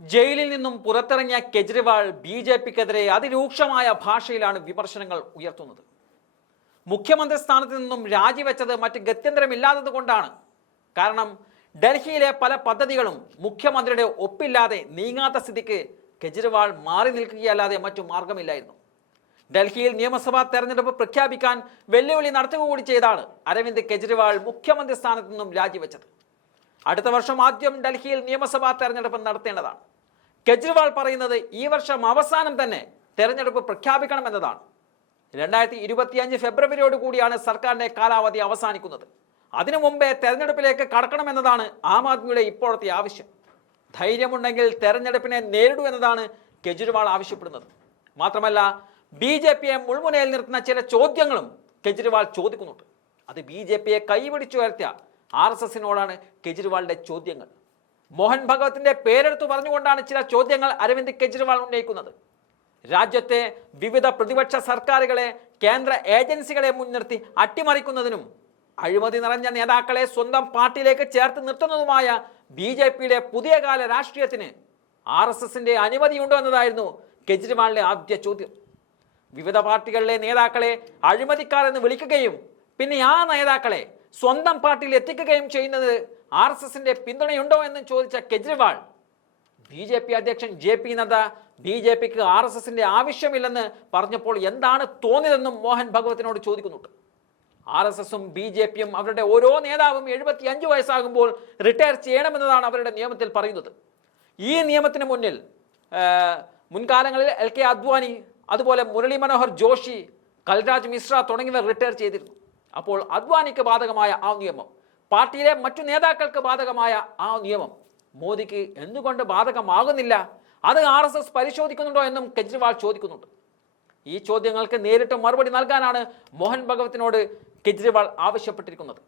ജയിലിൽ നിന്നും പുറത്തിറങ്ങിയ കെജ്രിവാൾ ബി ജെ പിക്കെതിരെ അതിരൂക്ഷമായ ഭാഷയിലാണ് വിമർശനങ്ങൾ ഉയർത്തുന്നത്. മുഖ്യമന്ത്രി സ്ഥാനത്ത് നിന്നും രാജിവെച്ചത് മറ്റ് ഗത്യന്തരമില്ലാത്തത് കൊണ്ടാണ്. കാരണം ഡൽഹിയിലെ പല പദ്ധതികളും മുഖ്യമന്ത്രിയുടെ ഒപ്പില്ലാതെ നീങ്ങാത്ത സ്ഥിതിക്ക് കെജ്രിവാൾ മാറി നിൽക്കുകയല്ലാതെ മറ്റു മാർഗമില്ലായിരുന്നു ഡൽഹിയിൽ നിയമസഭാ തെരഞ്ഞെടുപ്പ് പ്രഖ്യാപിക്കാൻ വെല്ലുവിളി നടത്തുക കൂടി ചെയ്താണ് അരവിന്ദ് കെജ്രിവാൾ മുഖ്യമന്ത്രി സ്ഥാനത്ത് നിന്നും രാജിവെച്ചത്. അടുത്ത വർഷം ആദ്യം ഡൽഹിയിൽ നിയമസഭാ തെരഞ്ഞെടുപ്പ് നടത്തേണ്ടതാണ്. കെജ്രിവാൾ പറയുന്നത് ഈ വർഷം അവസാനം തന്നെ തെരഞ്ഞെടുപ്പ് പ്രഖ്യാപിക്കണമെന്നതാണ്. രണ്ടായിരത്തി ഇരുപത്തിയഞ്ച് ഫെബ്രുവരിയോട് കൂടിയാണ് സർക്കാരിന്റെ കാലാവധി അവസാനിക്കുന്നത്. അതിനു മുമ്പേ തെരഞ്ഞെടുപ്പിലേക്ക് കടക്കണമെന്നതാണ് ആം ആദ്മിയുടെ ഇപ്പോഴത്തെ ആവശ്യം. ധൈര്യമുണ്ടെങ്കിൽ തെരഞ്ഞെടുപ്പിനെ നേരിടൂ എന്നതാണ് കെജ്രിവാൾ ആവശ്യപ്പെടുന്നത്. മാത്രമല്ല ബി ജെ പിയെ മുൾമുനയിൽ നിർത്തുന്ന ചില ചോദ്യങ്ങളും കെജ്രിവാൾ ചോദിക്കുന്നുണ്ട്. അത് ബി ജെ പിയെ കൈപിടിച്ചുയർത്തിയ ആർ എസ് എസിനോടാണ് കെജ്രിവാളിന്റെ ചോദ്യങ്ങൾ. മോഹൻ ഭഗവത്തിന്റെ പേരെടുത്തു പറഞ്ഞുകൊണ്ടാണ് ചില ചോദ്യങ്ങൾ അരവിന്ദ് കെജ്രിവാൾ ഉന്നയിക്കുന്നത്. രാജ്യത്തെ വിവിധ പ്രതിപക്ഷ സർക്കാരുകളെ കേന്ദ്ര ഏജൻസികളെ മുൻനിർത്തി അട്ടിമറിക്കുന്നതിനും അഴിമതി നിറഞ്ഞ നേതാക്കളെ സ്വന്തം പാർട്ടിയിലേക്ക് ചേർത്ത് നിർത്തുന്നതുമായ ബി ജെ പിയുടെ പുതിയ കാല രാഷ്ട്രീയത്തിന് ആർ എസ് എസിന്റെ അനുമതിയുണ്ടോ എന്നതായിരുന്നു കെജ്രിവാളിന്റെ ആദ്യ ചോദ്യം. വിവിധ പാർട്ടികളിലെ നേതാക്കളെ അഴിമതിക്കാർ എന്ന് വിളിക്കുകയും പിന്നെ ആ നേതാക്കളെ സ്വന്തം പാർട്ടിയിൽ എത്തിക്കുകയും ചെയ്യുന്നത് ആർ എസ് എസിന്റെ പിന്തുണയുണ്ടോ എന്ന് ചോദിച്ച കെജ്രിവാൾ ബി ജെ പി അധ്യക്ഷൻ J P Nadda B J പിക്ക് ആർ എസ് എസിന്റെ ആവശ്യമില്ലെന്ന് പറഞ്ഞപ്പോൾ എന്താണ് തോന്നിയതെന്നും മോഹൻ ഭഗവത്തിനോട് ചോദിക്കുന്നുണ്ട്. ആർ എസ് എസും ബി ജെ പിയും അവരുടെ ഓരോ നേതാവും എഴുപത്തി അഞ്ച് വയസ്സാകുമ്പോൾ റിട്ടയർ ചെയ്യണമെന്നതാണ് അവരുടെ നിയമത്തിൽ പറയുന്നത്. ഈ നിയമത്തിന് മുന്നിൽ മുൻകാലങ്ങളിൽ എൽ കെ അദ്വാനി അതുപോലെ മുരളി മനോഹർ ജോഷി കൽരാജ് മിശ്ര തുടങ്ങിയവർ റിട്ടയർ ചെയ്തിരുന്നു. അപ്പോൾ അദ്വാനിക്ക് ബാധകമായ ആ നിയമം. പാർട്ടിയിലെ മറ്റു നേതാക്കൾക്ക് ബാധകമായ ആ നിയമം. മോദിക്ക് എന്തുകൊണ്ട് ബാധകമാകുന്നില്ല? അത് ആർ എസ് എസ് പരിശോധിക്കുന്നുണ്ടോ എന്നും കെജ്രിവാൾ ചോദിക്കുന്നുണ്ട്. ഈ ചോദ്യങ്ങൾക്ക് നേരിട്ട് മറുപടി നൽകാനാണ് മോഹൻ ഭഗവത്തിനോട് കെജ്രിവാൾ ആവശ്യപ്പെട്ടിരിക്കുന്നത്.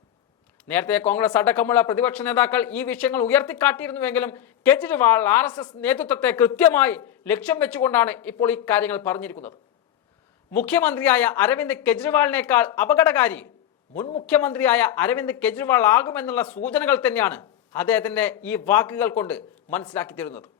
നേരത്തെ കോൺഗ്രസ് അടക്കമുള്ള പ്രതിപക്ഷ നേതാക്കൾ ഈ വിഷയങ്ങൾ ഉയർത്തിക്കാട്ടിയിരുന്നുവെങ്കിലും കെജ്രിവാൾ ആർ നേതൃത്വത്തെ കൃത്യമായി ലക്ഷ്യം വെച്ചുകൊണ്ടാണ് ഇപ്പോൾ ഈ കാര്യങ്ങൾ പറഞ്ഞിരിക്കുന്നത്. മുഖ്യമന്ത്രിയായ അരവിന്ദ് കെജ്രിവാളിനേക്കാൾ അപകടകാരി മുൻ മുഖ്യമന്ത്രിയായ അരവിന്ദ് കെജ്രിവാൾ ആകുമെന്നുള്ള സൂചനകൾ തന്നെയാണ് അദ്ദേഹത്തിന്റെ ഈ വാക്കുകൾ കൊണ്ട് മനസ്സിലാക്കി തരുന്നത്.